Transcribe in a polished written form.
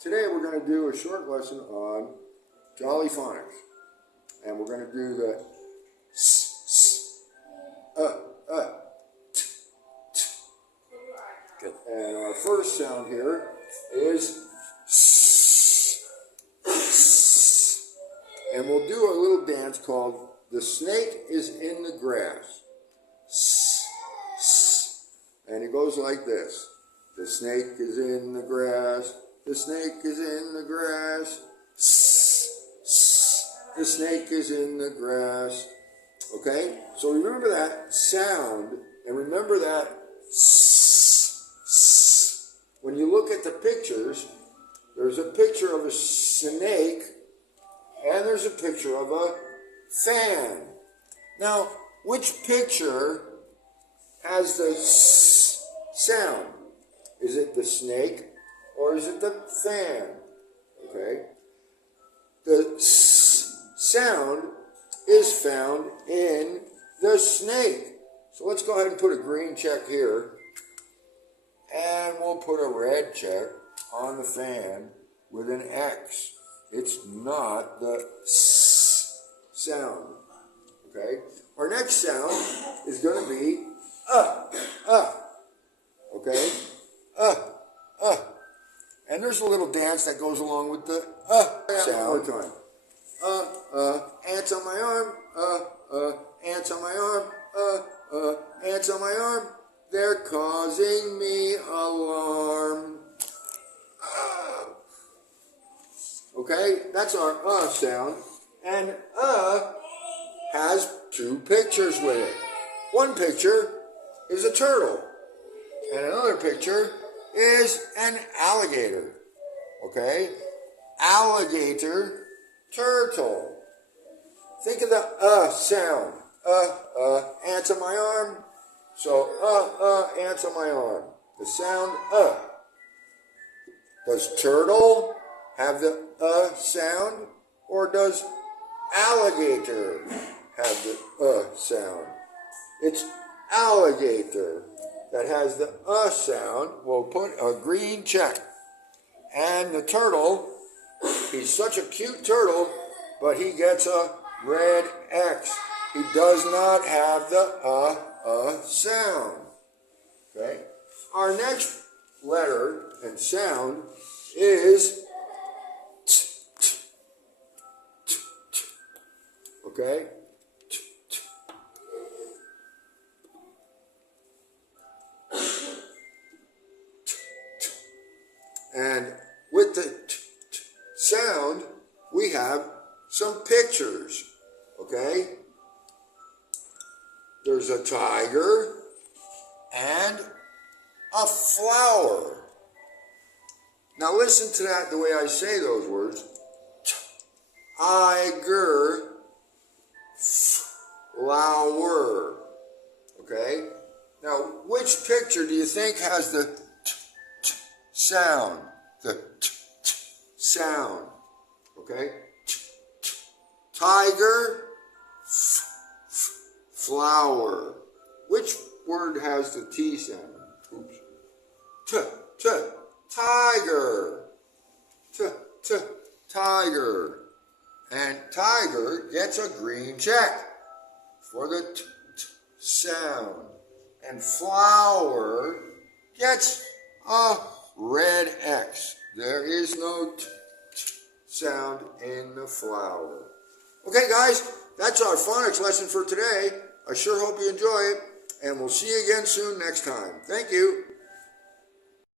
Today we're going to do a short lesson on Jolly Phonics. And we're going to do the s, t, t. Good. And our first sound here is s, s. And we'll do a little dance called The Snake is in the Grass. S, s. And it goes like this. The snake is in the grass. The snake is in the grass. S, s. The snake is in the grass. Okay? So remember that sound and remember that s, s. When you look at the pictures, there's a picture of a snake and there's a picture of a fan. Now, which picture has the s sound? Is it the snake or is it the fan? Okay? The s sound is found in the snake. So let's go ahead and put a green check here. And we'll put a red check on the fan with an X. It's not the s sound. Okay? Our next sound is going to be okay? And there's a little dance that goes along with the sound. One more time. Ants on my arm, ants on my arm, ants on my arm, they're causing me alarm. Okay, that's our sound. And has two pictures with it. One picture is a turtle. And another picture is an alligator. Okay? Alligator, turtle. Think of the sound. Ants on my arm. So, ants on my arm. The sound, Does turtle have the sound? Or does alligator have the sound? It's alligator that has the sound. We'll put a green check. And the turtle, he's such a cute turtle, but he gets a red X. He does not have the sound. Okay? Our next letter and sound is t, t, t, t. Okay? And with the t, t sound, we have some pictures, okay? There's a tiger and a flower. Now listen to that the way I say those words. Tiger, flower, okay? Now, which picture do you think has the sound, the sound, okay? Tiger, flower. Which word has the T sound? Oops. Tiger. Tiger. And tiger gets a green check for the sound. And flower gets a red X. There is no sound in the flower. Okay, guys, that's our phonics lesson for today. I sure hope you enjoy it, and we'll see you again soon next time. Thank you.